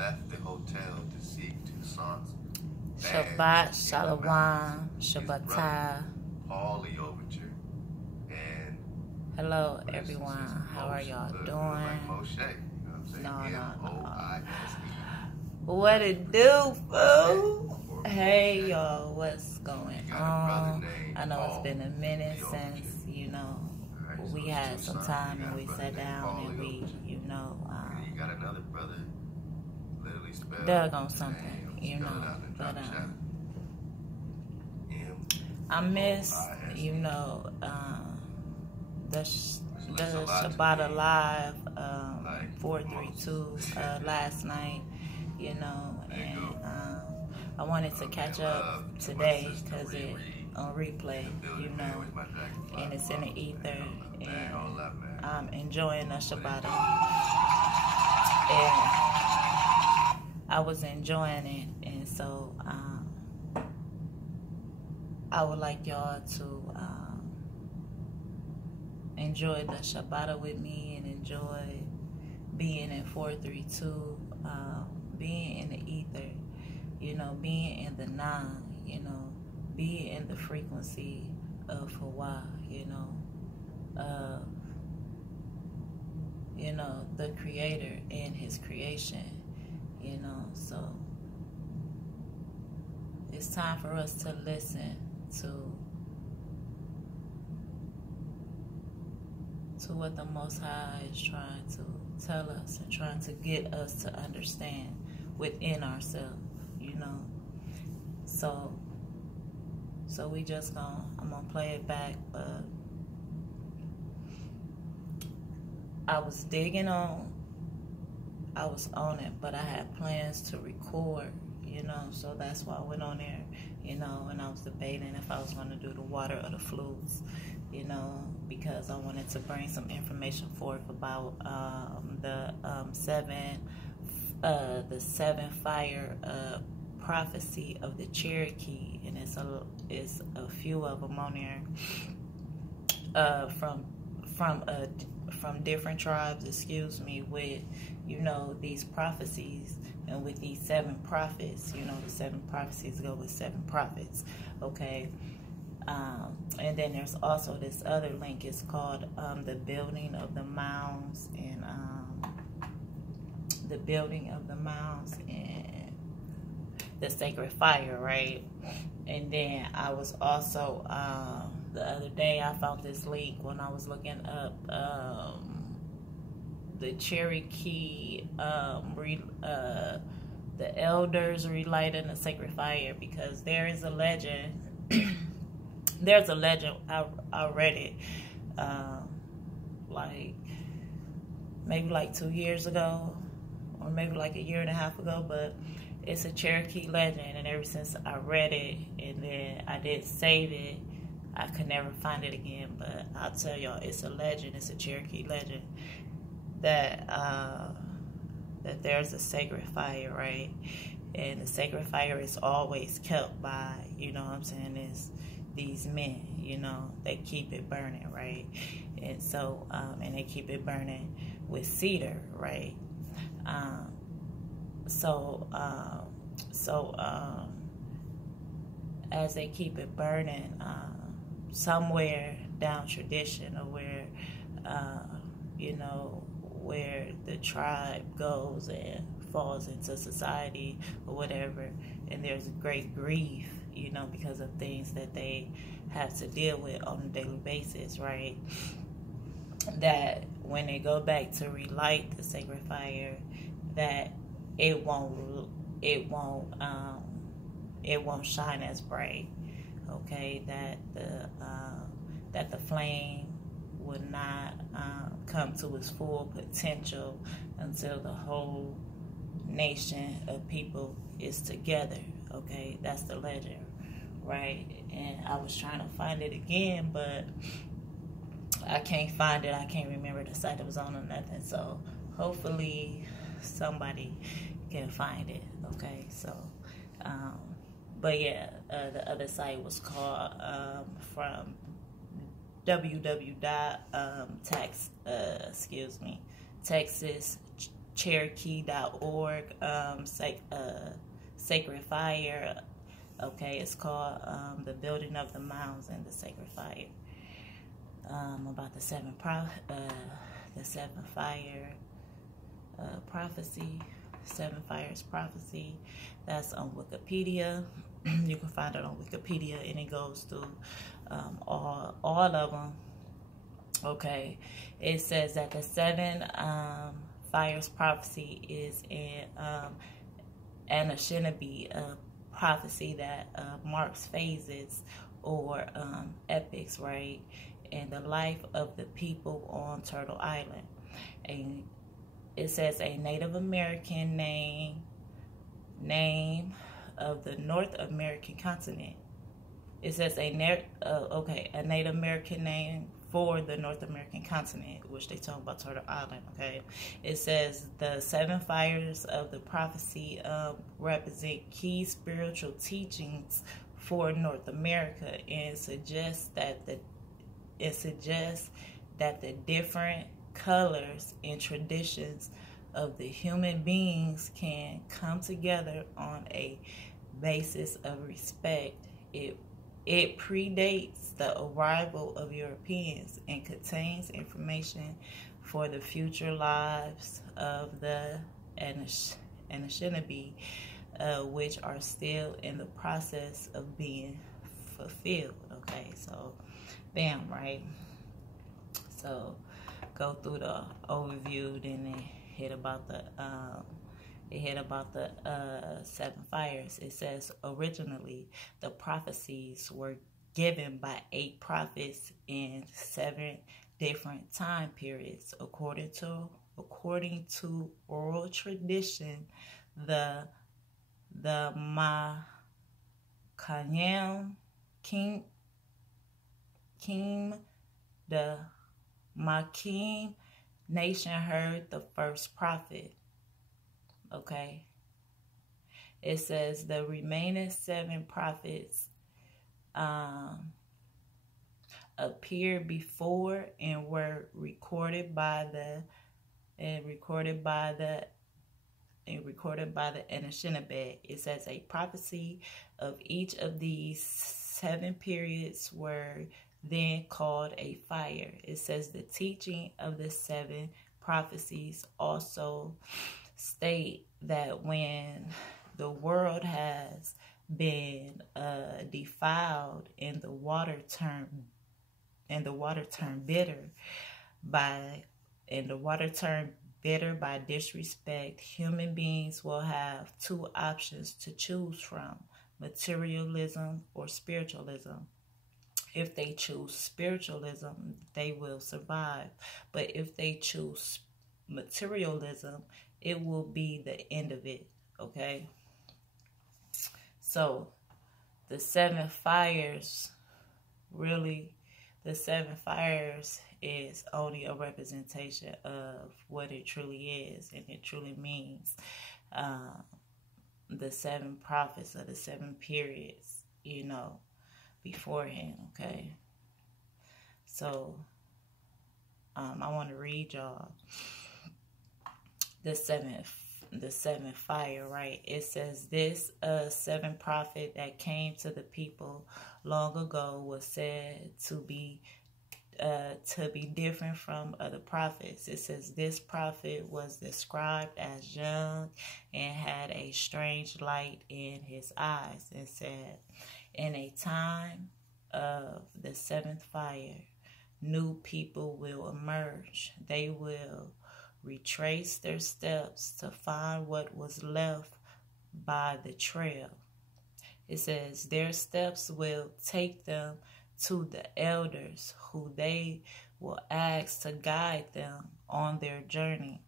left the hotel to seek Toussaint's Shabbat Shalom, Shabbatah. Paulie overture. And hello everyone, how are y'all doing? Like Moshe, you know what I'm saying? No. M-O-I-S-E. What it do, fool? Hey y'all, what's going on? I know it's been a minute since, we had some time and we sat down and we, you got another brother, literally spelled dug on something, but I miss, the Shabbat Alive 432 last night, and I wanted to catch up today because it on replay, and it's in the ether, and I'm enjoying the Shabbat, and I was enjoying it, and so I would like y'all to enjoy the Shabbat with me and enjoy being in 432, being in the ether, being in the nine, being in the frequency of Hawaii, the Creator and His creation, so it's time for us to listen to what the Most High is trying to tell us and trying to get us to understand within ourselves, So we just I'm gonna play it back, but I was on it, but I had plans to record, so that's why I went on there, and I was debating if I was going to do the water or the flutes, because I wanted to bring some information forth about the seven fire prophecy of the Cherokee, and it's a few of them on there from different tribes, with these prophecies and with these seven prophets. The seven prophecies go with seven prophets, okay? And then there's also this other link. It's called the building of the Mounds, and the building of the Mounds and the sacred fire, right? And then I was also the other day I found this link when I was looking up the Cherokee, the elders relighting the sacred fire, because there is a legend. There's a legend. I read it maybe 2 years ago, or maybe a year and a half ago, but it's a Cherokee legend, and ever since I read it and then I did save it, I could never find it again. But I'll tell y'all, it's a legend. It's a Cherokee legend that there's a sacred fire, right? And the sacred fire is always kept by, is these men, they keep it burning, right? And so, and they keep it burning with cedar, right? As they keep it burning, somewhere down tradition, or where, where the tribe goes and falls into society or whatever, and there's great grief, because of things that they have to deal with on a daily basis, right? That when they go back to relight the sacred fire, that it won't shine as bright, okay? That the flame would not come to its full potential until the whole nation of people is together, okay? That's the legend, right? And I was trying to find it again, but I can't find it. I can't remember the site it was on or nothing. So hopefully somebody can find it, okay? So, but yeah, the other site was called from Cherokee.org, Sacred Fire. Okay, it's called The Building of the Mounds and the Sacred Fire. About the seven fire prophecy, seven fires prophecy. That's on Wikipedia. You can find it on Wikipedia, and it goes through all of them. Okay, it says that the seven fires prophecy is in Anishinaabe prophecy that marks phases or epics, right, in the life of the people on Turtle Island. And it says a Native American name of the North American continent. It says a Native American name for the North American continent, which they talk about Turtle Island. Okay, it says the seven fires of the prophecy represent key spiritual teachings for North America, and suggests that the different colors and traditions of the human beings can come together on a basis of respect. It predates the arrival of Europeans and contains information for the future lives of the Anishinaabe, which are still in the process of being fulfilled. Okay, so bam, right? So go through the overview, then it hit about the seven fires. It says originally the prophecies were given by 8 prophets in 7 different time periods. According to oral tradition, the Makim nation heard the first prophet. Okay. It says the remaining 7 prophets appeared before and were recorded by the Anishinaabe. It says a prophecy of each of these 7 periods were then called a fire. It says the teaching of the 7 prophecies also state that when the world has been defiled and the water turned bitter by disrespect, human beings will have 2 options to choose from: materialism or spiritualism. If they choose spiritualism, they will survive. But if they choose materialism, it will be the end of it. Okay? So, the 7 fires, really, the 7 fires is only a representation of what it truly is. And it truly means the 7 prophets of the 7 periods, beforehand. Okay? So, I want to read y'all the seventh fire, right? It says this 7 prophet that came to the people long ago was said to be different from other prophets. It says this prophet was described as young and had a strange light in his eyes, and said, in a time of the 7th fire, new people will emerge. They will retrace their steps to find what was left by the trail. It says their steps will take them to the elders, who they will ask to guide them on their journey.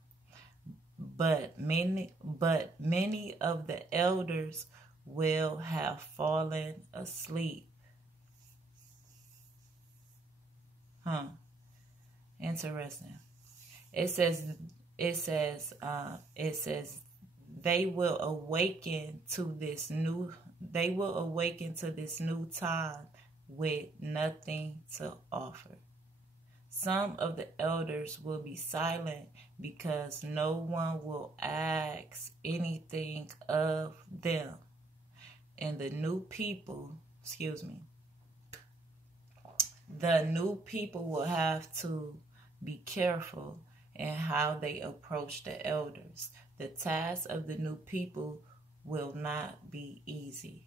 But many of the elders will have fallen asleep. Interesting. It says they will awaken to this new time with nothing to offer. Some of the elders will be silent because no one will ask anything of them. And the new people will have to be careful in how they approach the elders. The task of the new people will not be easy.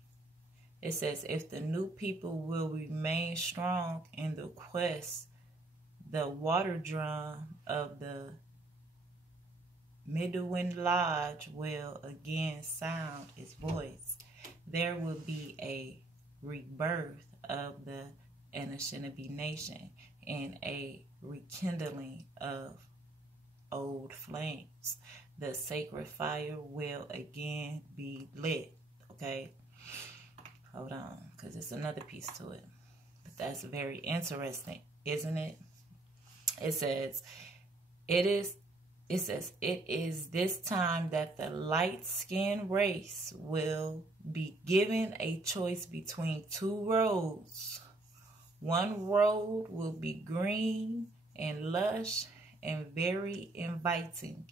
It says, if the new people will remain strong in the quest, the water drum of the Midwin Lodge will again sound its voice. There will be a rebirth of the Anishinaabe nation and a rekindling of old flames. The sacred fire will again be lit. Okay? Hold on, because it's another piece to it. But that's very interesting, isn't it? It says, it is this time that the light-skinned race will be given a choice between two roads. One road will be green and lush and very inviting.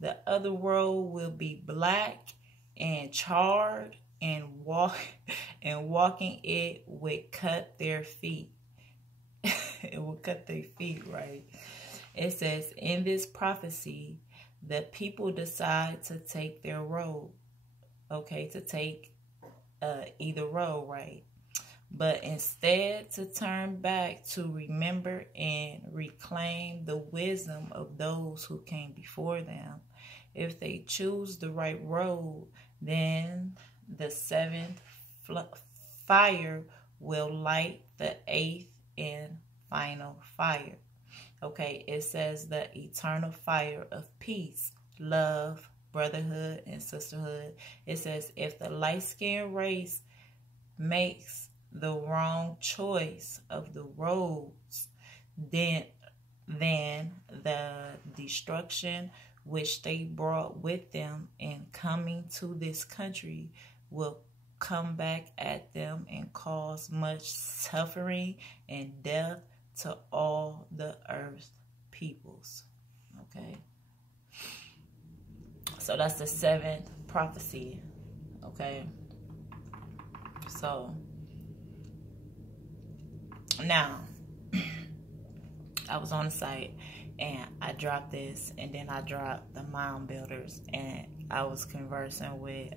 The other road will be black and charred, and walking it would cut their feet. It will cut their feet, right? It says, in this prophecy, the people decide to take their road. Okay, to take either road, right? But instead to turn back to remember and reclaim the wisdom of those who came before them. If they choose the right road, then the seventh fire will light the eighth and final fire. Okay, it says the eternal fire of peace, love, brotherhood, and sisterhood. It says if the light-skinned race makes the wrong choice of the roads, then the destruction which they brought with them in coming to this country will come back at them and cause much suffering and death to all the earth peoples. Okay, so that's the seventh prophecy. Okay, so now I was on the site and I dropped this, and then I dropped the Mound Builders, and I was conversing with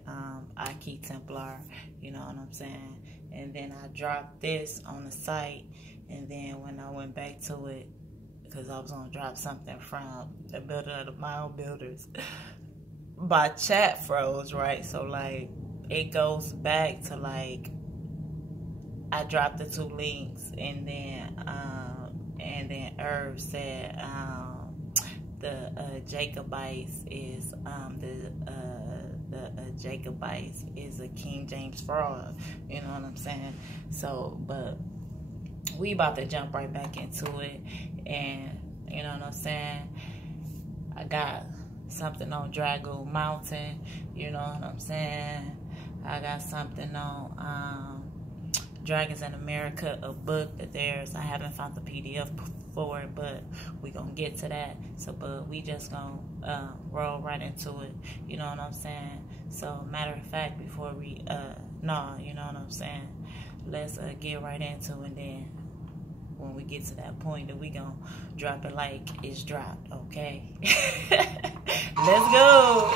Aki Templar, you know what I'm saying? And then I dropped this on the site, and then when I went back to it, because I was going to drop something from the builder of the Mound Builders, my chat froze, right? So, like, it goes back to, like, I dropped the two links, and then Herb said the Jacobites is the Jacobites is a King James fraud. You know what I'm saying? So, but we about to jump right back into it, and you know what I'm saying? I got something on Dragoon Mountain. You know what I'm saying? I got something on Dragons in America, a book that I haven't found the PDF for it, but we gonna get to that. So, but we just gonna roll right into it. You know what I'm saying? So, matter of fact, before we you know what I'm saying? Let's get right into it, and then when we get to that point, that we gonna drop it like it's dropped. Okay? Let's go.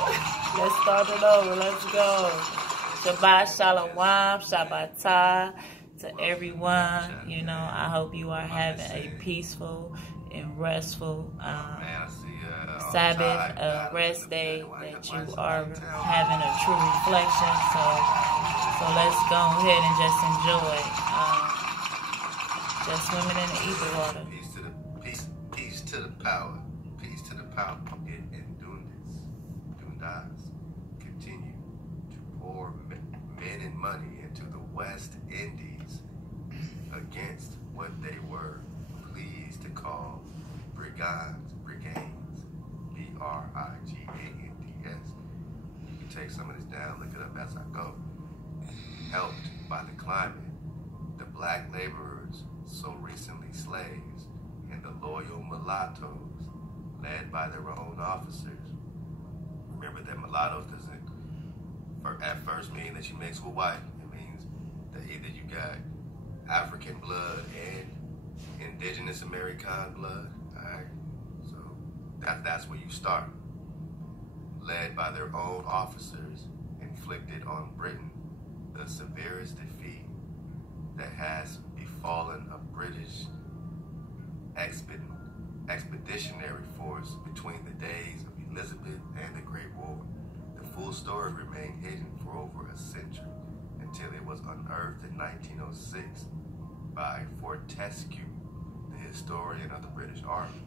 Let's start it over. Let's go. Shabbat Shalom, Shabbatah to everyone. You know, I hope you are having a peaceful and restful Sabbath, rest day, that you are having a true reflection. So let's go ahead and just enjoy. Just swimming in the ether water. Peace to the power. Peace to the power. And doing this, continue to pour men and money into the West Indies against what they were pleased to call brigades, B-R-I-G-A-N-D-S. You can take some of this down, look it up as I go. Helped by the climate, the black laborers, so recently slaves, and the loyal mulattoes, led by their own officers. Remember that mulattoes doesn't at first mean that you mix with white. It means that either you got African blood and indigenous American blood. Alright? So that's where you start. Led by their own officers, inflicted on Britain the severest defeat that has befallen a British expeditionary force between the days of Elizabeth and the Great War. The full story remained hidden for over a century until it was unearthed in 1906 by Fortescue, the historian of the British Army.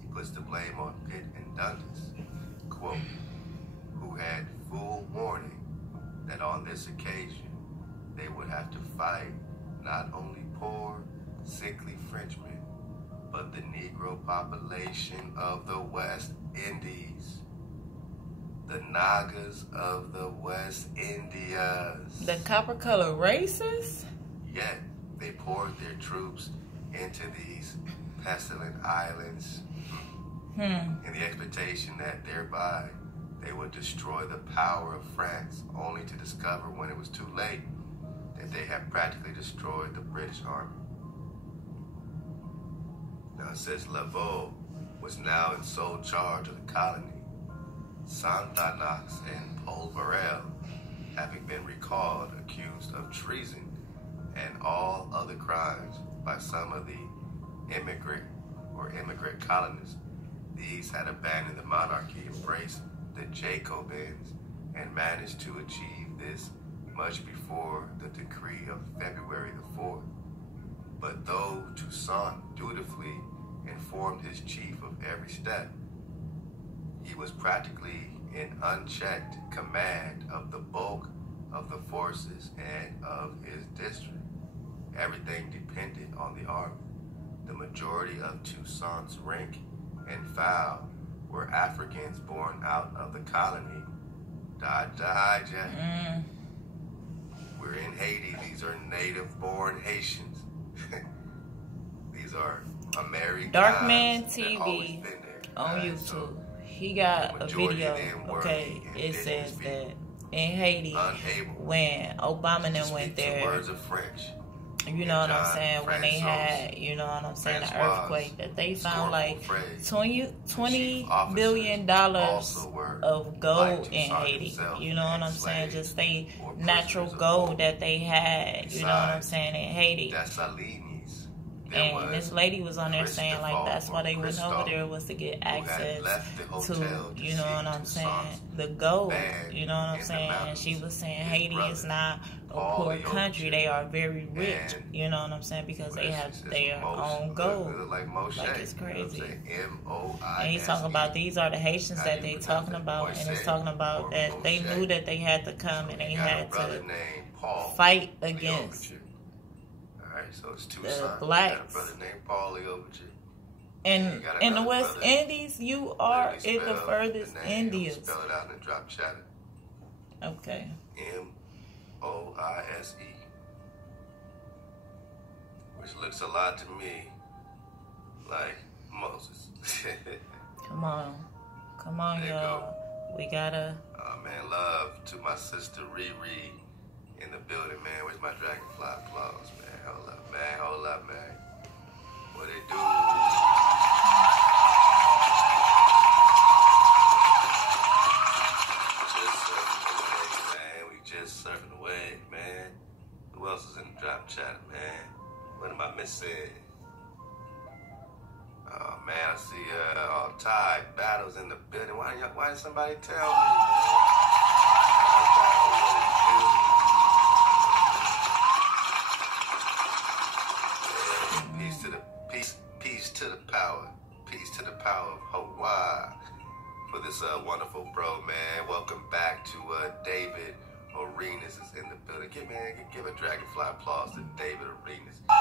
He puts the blame on Pitt and Dundas, quote, who had full warning that on this occasion they would have to fight not only poor, sickly Frenchmen, but the Negro population of the West Indies. The Nagas of the West Indias. The copper color races? Yet they poured their troops into these pestilent islands in the expectation that thereby they would destroy the power of France, only to discover when it was too late that they had practically destroyed the British Army. Now, since Laveau was now in sole charge of the colony, Santanax and Polverel, having been recalled, accused of treason and all other crimes by some of the immigrant colonists, these had abandoned the monarchy, embraced the Jacobins, and managed to achieve this much before the decree of February the 4th. But though Toussaint dutifully informed his chief of every step, he was practically in unchecked command of the bulk of the forces and of his district. Everything depended on the army. The majority of Toussaint's rank and file were Africans born out of the colony. We're in Haiti. These are native-born Haitians. These are Americans. Darkman TV on YouTube. So he got a video. Okay, it says that in Haiti, when Obama and them went there, words of French. You know what I'm saying? When they had, you know what I'm saying, an earthquake, that they found like $20 billion of gold in Haiti. You know what I'm saying? Just they natural gold that they had, you know what I'm saying, in Haiti. And this lady was on there saying like that's why they went over there was to get access to, you know what I'm saying, the gold, you know what I'm saying. And she was saying Haiti is not a poor country, they are very rich, you know what I'm saying, because they have their own gold. Like it's crazy. And he's talking about these are the Haitians that they talking about, and it's talking about that they knew that they had to come and they had to fight against so it's two the sons. blacks. You got a brother named Paulie over you. And in the West Indies, you are in the furthest Indies. Spell it out in the drop chat. Okay. Moise. Which looks a lot to me like Moses. Come on, y'all. We gotta. Oh man, love to my sister Riri in the building, man. Where's my dragonfly applause, man? Hold up, man. What it do? Just surfing the wave, man. Who else is in the drop chat, man? What am I missing? Oh man, I see all Tide Battles in the building. Why didn't somebody tell me? Peace to the power of Hawaii for this wonderful bro, man. Welcome back to David Arenas is in the building. Give a dragonfly applause to David Arenas. The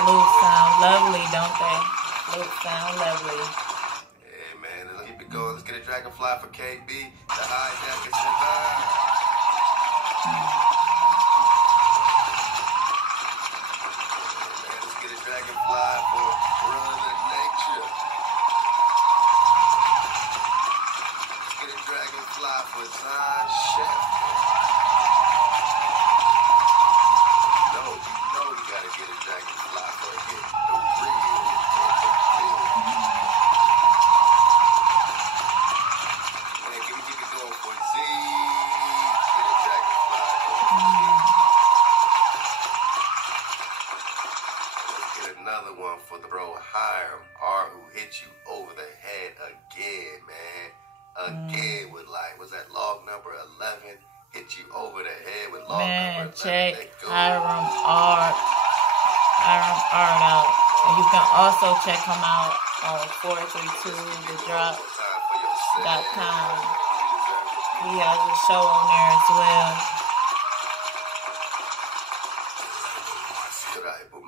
flutes sound lovely, don't they? Flutes sound lovely. Yeah, man. Let's keep it going. Let's get a dragonfly for KB. The hijackers survive. Brother Nature. Let's get a dragonfly for Zion Chef. You gotta get a dragonfly for it. The real. Man, give it going for Z. Get a dragonfly going for Z. Let's get another one for the bro Hiram R, who hit you over the head again, man. Again with was that log number 11? Hit you over the head with log number 11. Check Hiram R out. And you can also check him out on 432thedrop.com. He has a show on there as well.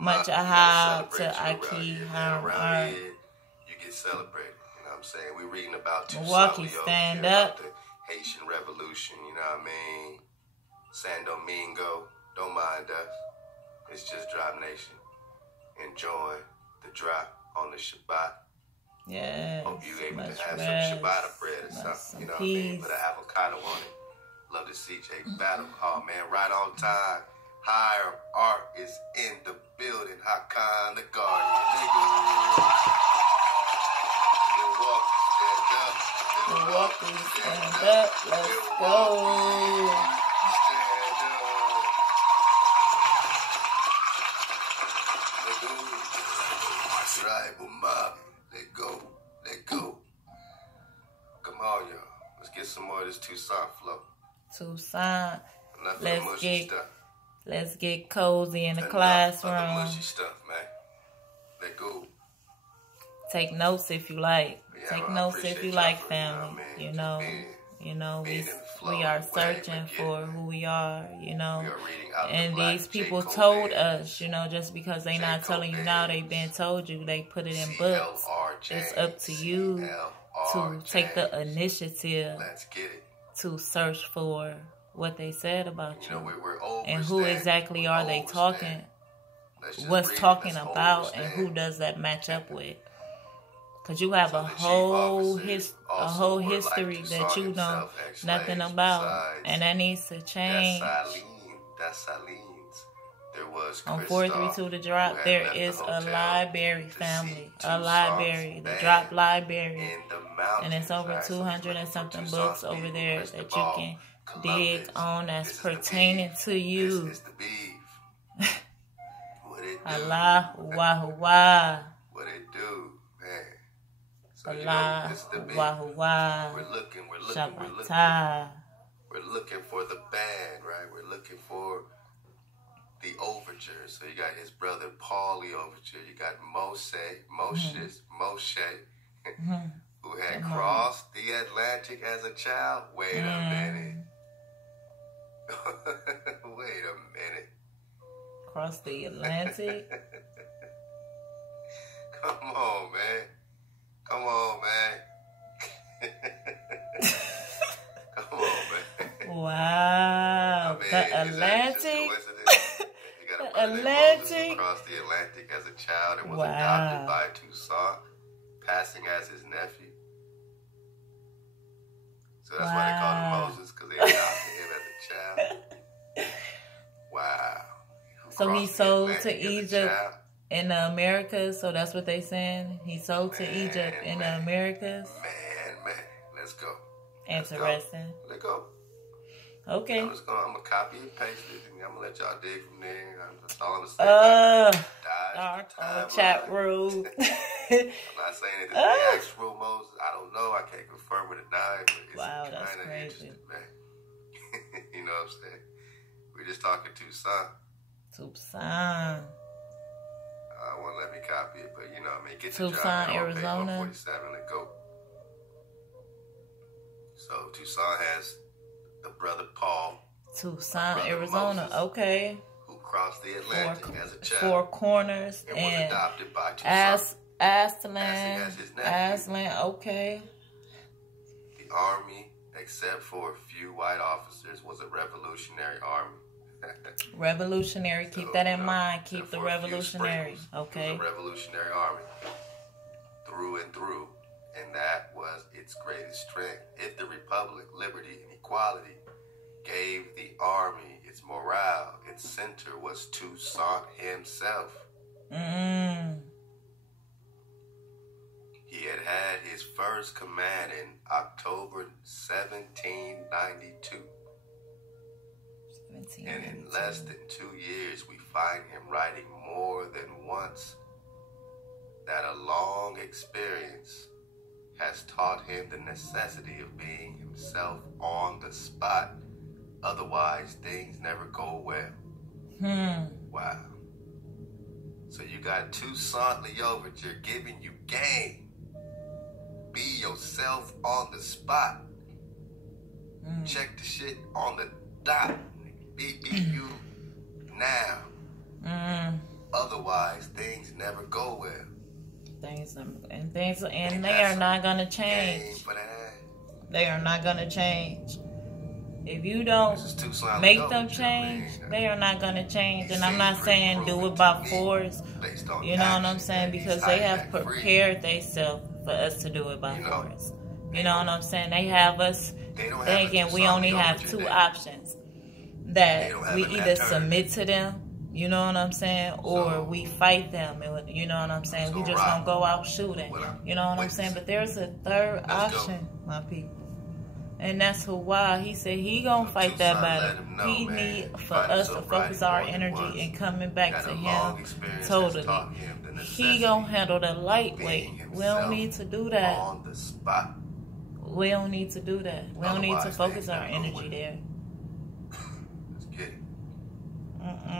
Much ado to Aki Hiram R. You get celebrated. You know what I'm saying? We're reading about Milwaukee, stand up. The Haitian Revolution, you know what I mean? San Domingo, don't mind us. It's just Drop Nation. Enjoying the drop on the Shabbat. Yeah. Hope you able to have some Shabbat bread or something, you know what I mean? Put an avocado on it. Love to see Jay Battle. Oh man, right on time. Hiram Art is in the building. Hakan the Guardian. Milwaukee, stand up. Let's go. Let go. Come on, y'all. Let's get some more of this Tucson flow. Tucson. Let's get cozy in the classroom. Enough of the mushy stuff, man. Let go. Take notes if you like. Take notes if you like, family. You know, we are searching for who we are, you know. And these people told us, you know, just because they not telling you now, they've been told you, they put it in books. It's up to you to take the initiative to search for what they said about you. And who exactly are they talking, what's talking about, and who does that match up with? Because you have a whole history that you know nothing about. And that needs to change. That's Saline's. There was on 432 The Drop, there is a library, family. A library. The Drop Library. And it's over 200 and something books over there that you can dig on that's pertaining to you. Allah, wah. What it do, man? So, Allah, wah. We're looking for the band, right? We're looking for the overture. So you got his brother Paulie overture. You got Moshe, who had crossed the Atlantic as a child. Wait a minute. Wait a minute. Cross the Atlantic? Come on, man. Come on, man. Wow. I mean, the Atlantic? The Atlantic? Across the Atlantic as a child and was adopted by Tucson, passing as his nephew. So that's why they call him Moses, because they adopted him as a child. Wow. So he sold to Egypt in the Americas, so that's what they saying? He sold to Egypt in the Americas? Man. Let's go. Interesting. Let's go. Okay. I'm gonna copy and paste it, and I'm gonna let y'all dig from there. That's all I'm gonna say. On the chat room. I'm not saying it is the actual Moses. I don't know. I can't confirm or deny it, but it's kind of interesting, man. You know what I'm saying? We're just talking Tucson. Tucson. I won't let me copy it, but you know what I mean. Get Tucson, Arizona. 147, let go. So Tucson has the brother Paul. Tucson, Arizona. Moses, okay. Who crossed the Atlantic as a child. Four Corners and was adopted by Tucson. Aslan. Okay. The army, except for a few white officers, was a revolutionary army. Revolutionary. Keep that in mind. Keep the revolutionary. Okay. It was a revolutionary army. through and through, and that was its greatest strength. If the Republic, liberty, and equality gave the army its morale, its center was Toussaint himself. He had his first command in October 1792. And in less than 2 years, we find him writing more than once that a long experience has taught him the necessity of being himself on the spot. Otherwise, things never go well. Wow. So you got Toussaint L'Ouverture giving you game. Be yourself on the spot. Check the shit on the dot. Be you now. Otherwise, things never go well. And they are not gonna change. They are not gonna change. If you don't make them change, they are not gonna change. And I'm not saying do it by force. You know what I'm saying? Because they have prepared themselves for us to do it by force. You know what I'm saying? They have us thinking we only have two options. That we either submit to them, you know what I'm saying, or we fight them, you know what I'm saying. We just don't go out shooting, you know what I'm saying. But there's a third option, my people, and that's why he said he gonna fight that battle. He need for us to focus our energy and coming back to him totally. He gonna handle the lightweight. We don't need to do that. We don't need to do that. We don't need to focus our energy there.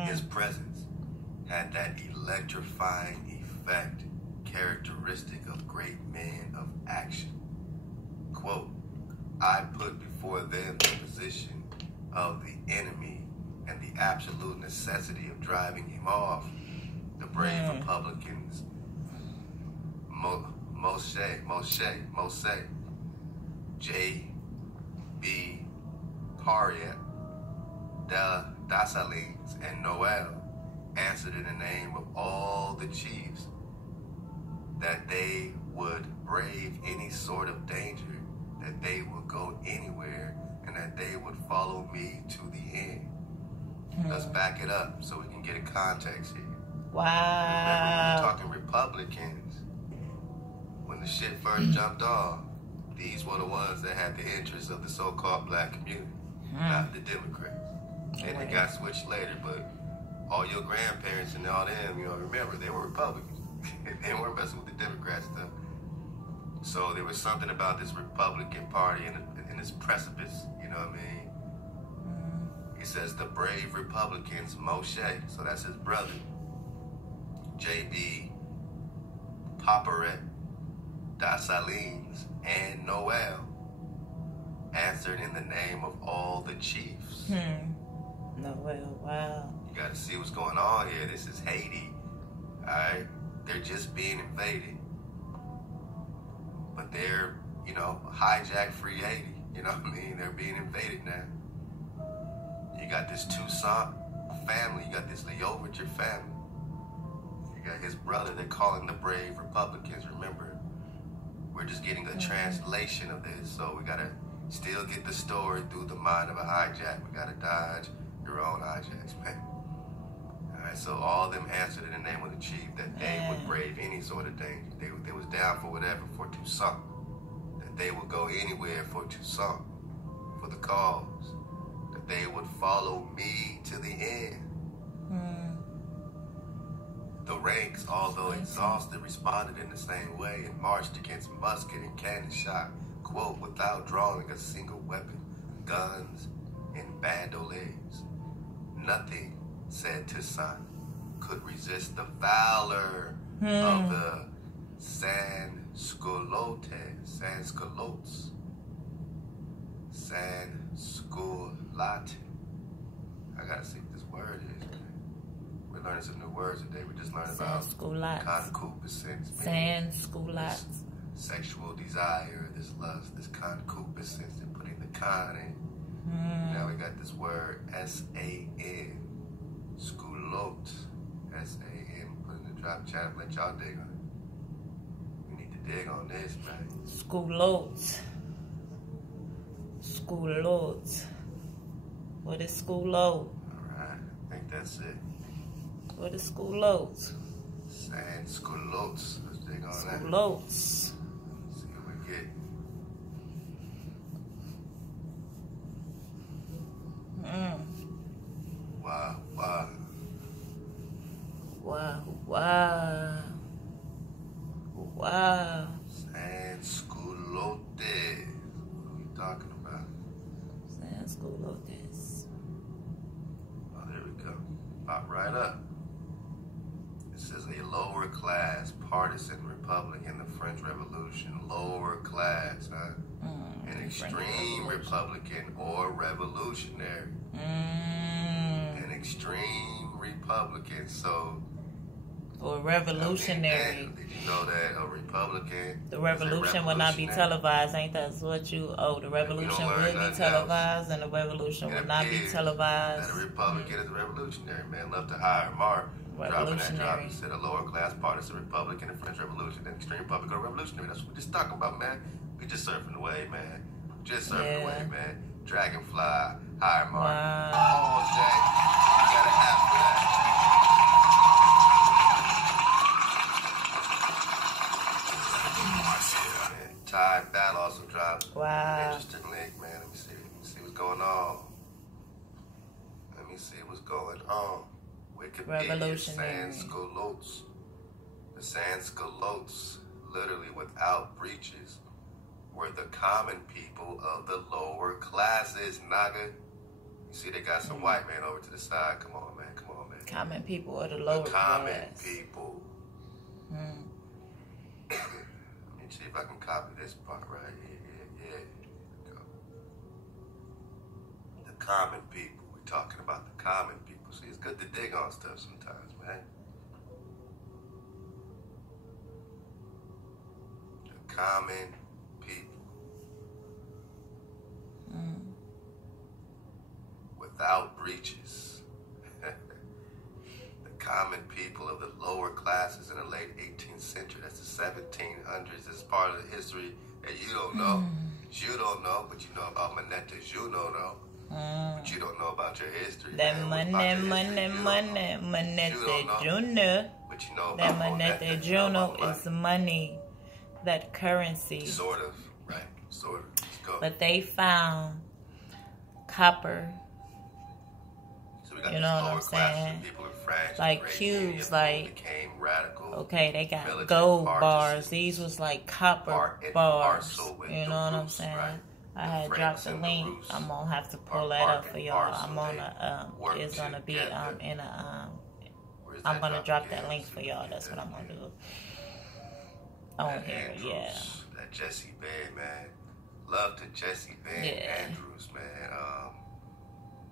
His presence had that electrifying effect characteristic of great men of action. Quote, I put before them the position of the enemy and the absolute necessity of driving him off. The brave Republicans, Moshe, J.B. Pariat, Dessalines, and Noel answered in the name of all the chiefs that they would brave any sort of danger, that they would go anywhere, and that they would follow me to the end. Let's back it up so we can get a context here. Wow. Remember, we're talking Republicans. When the shit first jumped off, these were the ones that had the interests of the so-called black community, not the Democrats. And it got switched later, but all your grandparents and all them, you know, remember, they were Republicans. They weren't messing with the Democrat stuff. So there was something about this Republican Party in this precipice, you know what I mean? He says the brave Republicans, Moshe, so that's his brother, J.B. Paparet, Dessalines, and Noel answered in the name of all the chiefs. Noel, wow. You gotta see what's going on here. This is Haiti, alright? They're just being invaded. But they're, you know, hijacked free Haiti. You know what I mean? They're being invaded now. You got this Toussaint family. You got this L'Ouverture family. You got his brother. They're calling the brave Republicans. Remember, we're just getting a translation of this. So we gotta still get the story through the mind of a hijack. We gotta dodge your own hijacks, man. Alright, so all of them answered in the name of the chief that they would brave any sort of danger. They was down for whatever for Toussaint. That they would go anywhere for Toussaint, for the cause. That they would follow me to the end. The ranks, although exhausted, responded in the same way and marched against musket and cannon shot, quote, without drawing a single weapon, guns and bandoliers. Nothing, said Toussaint, could resist the valor of the Sans-Culottes. I gotta see what this word is, man. We're learning some new words today. We're just learning about concupiscence. Sans-Culottes. Sexual desire, this lust, this concupiscence, and putting the con in. Now we got this word S-A-N, Sculotte, S-A-N. Put in the drop chat and let y'all dig on it. We need to dig on this, man. Schoolotes. What is schoolote? Alright, I think that's it. What is schoolote? Schoolotes. Let's dig on that. Schoolotes. See what we get. Wow. Sansculote. What are we talking about? Sansculotes. Oh, there we go. Pop right up. It says a lower class partisan republic in the French Revolution. Lower class, huh? An extreme Republican or revolutionary. An extreme Republican. So, or revolutionary. Did you know that a Republican? The revolution will not be televised. Ain't that what you? Oh, the revolution will be televised, and the revolution will not be televised. That a Republican is a revolutionary, man. Love to hire Mark. Dropping that drop. He said a lower class partisan Republican in the French Revolution, an extreme Republican or revolutionary. That's what we're just talking about, man. We just surfing the wave, man. Just surfing the wave, man. Dragonfly, hire Mark. Wow. Oh, Jay, you got an app for that. Tide Battle also dropped. Wow. Interesting link, man. Let me see what's going on. Wikipedia, Sansculotes. The Sansculotes, literally without breeches, were the common people of the lower classes, naga. You see, they got some white man over to the side. Come on, man. Common people of the lower class. Common people. Let me see if I can copy this part right here. Yeah. Go. The common people. We're talking about the common people. See, it's good to dig on stuff sometimes, man. The common people. Without breeches. The common people of the lower classes in the late 18th century. That's the 1700s. It's part of the history that you don't know. You don't know, but you know about Manetta's. You don't know. But you don't know about your history. That Manetta Juno. But you know that Manetta Juno is money, that currency. Sort of, right? Sort of. Let's go. But they found copper. So we got you know what I'm saying? People in France, like cubes, like became radical. Okay, they got gold bars. These was like copper bars. You know what I'm saying? Right? I had dropped the link. I'm gonna have to pull that up for y'all. I'm gonna it's gonna be in a I'm gonna drop that link for y'all. That's what I'm gonna do. On here, yeah. That Jesse Band, man. Love to Jesse Band Andrews, man.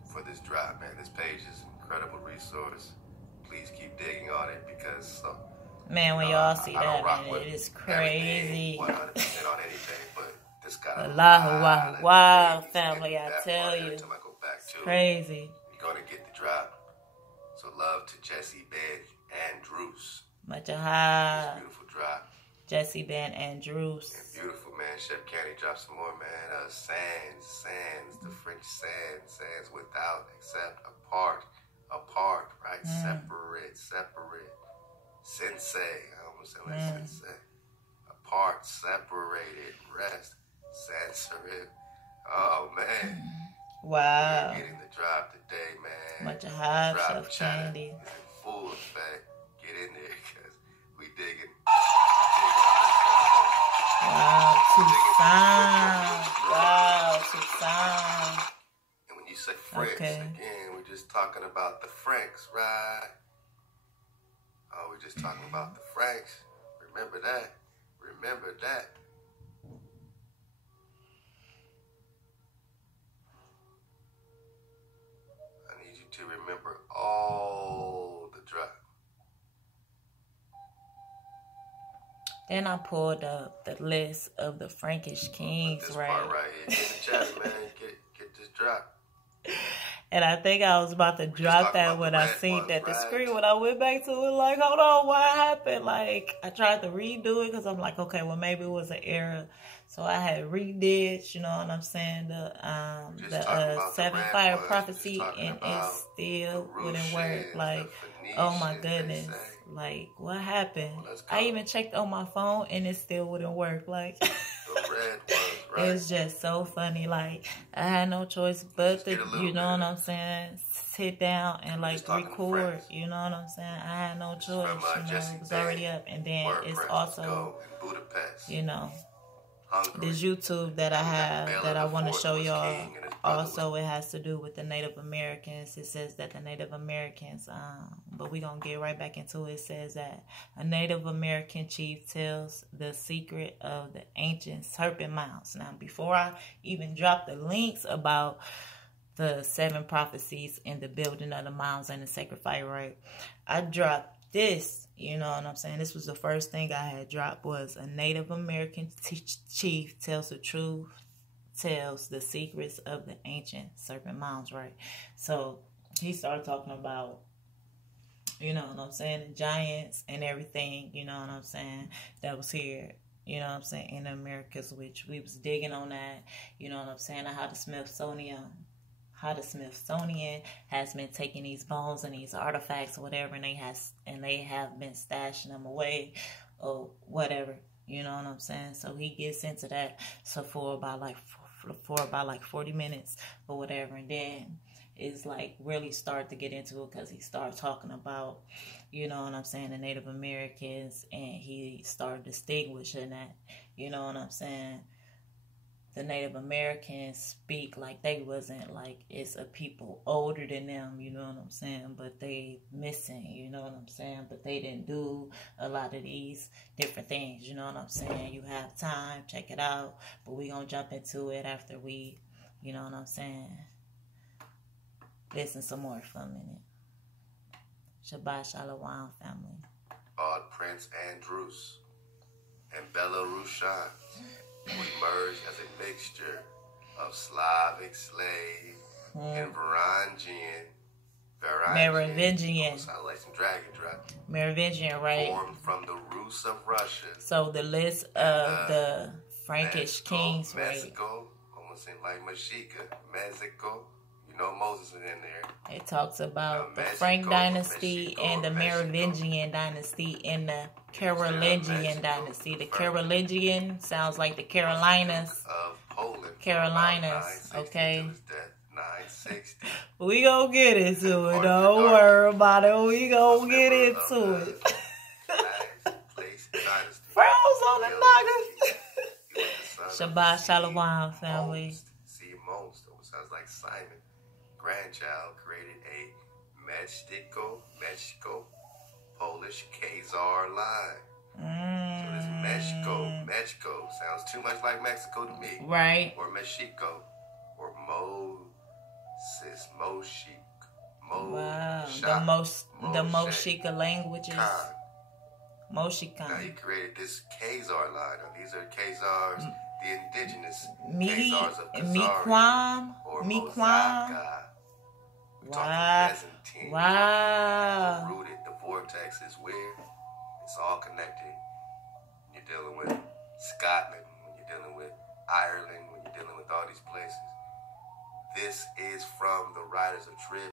For this drop, man. This page is an incredible resource. Please keep digging on it because man, when y'all see that, man, it is crazy. 100% on anything, but this got wow, family, I tell you, it's crazy. You're gonna get the drop. So love to Jesse Band Andrews. Much high. Beautiful drop. Jesse Band Andrews. And beautiful, man. Chef Candy dropped some more, man. Sands, the French sands without, except, apart, right? Separate. Sensei. I almost said like sensei. Apart, separated, rest, sensory. Oh, man. Wow. We're getting the drop today, man. Much high, Chef Candy. Is in full effect. Get in there, because we digging. Wow, Tucson. And when you say French, again, we're just talking about the Franks, right? Oh, we're just talking about the Franks. Remember that. I need you to remember all the drop. Then I pulled up the list of the Frankish kings, this part right here. Get the chat, man. Get this drop. And I think I was about to drop that when I seen that the screen. When I went back to it, like, hold on, what happened? Like, I tried to redo it because I'm like, okay, well, maybe it was an error. So I had redid, you know what I'm saying, the Seven Fire Prophecy, and it still wouldn't work. Like, oh my goodness. Like, what happened? I even checked on my phone and it still wouldn't work. Like, it's just so funny. Like, I had no choice but to, you know what I'm saying, sit down and like record. You know what I'm saying? I had no choice. You know, it was already up. And then it's also, you know, this YouTube that I have that I want to show y'all. Also, it has to do with the Native Americans. It says that the Native Americans, but we're going to get right back into it. It says that a Native American chief tells the secret of the ancient serpent mounds. Now, before I even drop the links about the 7 prophecies in the building of the mounds and the sacred fire, right, I dropped this, you know what I'm saying? This was the first thing I had dropped, was a Native American chief tells the truth, tells the secrets of the ancient serpent mounds, right? So he started talking about, you know what I'm saying, the giants and everything, you know what I'm saying, that was here, you know what I'm saying, in the Americas, which we was digging on that, you know what I'm saying, how the Smithsonian has been taking these bones and these artifacts or whatever, and they have been stashing them away or whatever, you know what I'm saying. So he gets into that, so for about like 40 minutes or whatever, and then it's like really start to get into it because he started talking about, you know what I'm saying, the Native Americans, and he started distinguishing that, you know what I'm saying, the Native Americans speak like they wasn't, like it's a people older than them, you know what I'm saying, but they missing, you know what I'm saying, but they didn't do a lot of these different things, you know what I'm saying. You have time, check it out, but we gonna jump into it after we, you know what I'm saying, listen some more for a minute. Shabbat Shalom, family. Prince Andrews and Belarusian, who emerged as a mixture of Slavic slave and Merovingian. Sounds like some dragon drop. Merovingian, right? Formed from the Rus of Russia. So the list of the Frankish kings, right? Mexico, almost seemed like Mexica, Mexico. You know Moses is in there. It talks about the Frank dynasty and the Merovingian dynasty and the Carolingian dynasty. The Carolingian sounds like the Carolinas. Of Poland. Carolinas, okay. Death, we gonna get into it. Don't worry about it. We gonna get into it. Froze on the nugget. Shabbat Shalom, family. See, Mounds, sounds like Simon. Grandchild created a Mexico, Polish Khazar line. So this Mexico sounds too much like Mexico to me. Right. Or Mexico. Or Moshik. Wow. The Moshika languages. Moshikan. Now he created this Khazar line. Now these are Khazars, the indigenous Khazars of Khazari. Or Mozaka. Wow. Wow. The rooted, the vortex is weird. It's all connected. When you're dealing with Scotland, when you're dealing with Ireland, when you're dealing with all these places. This is from the Riders of Trib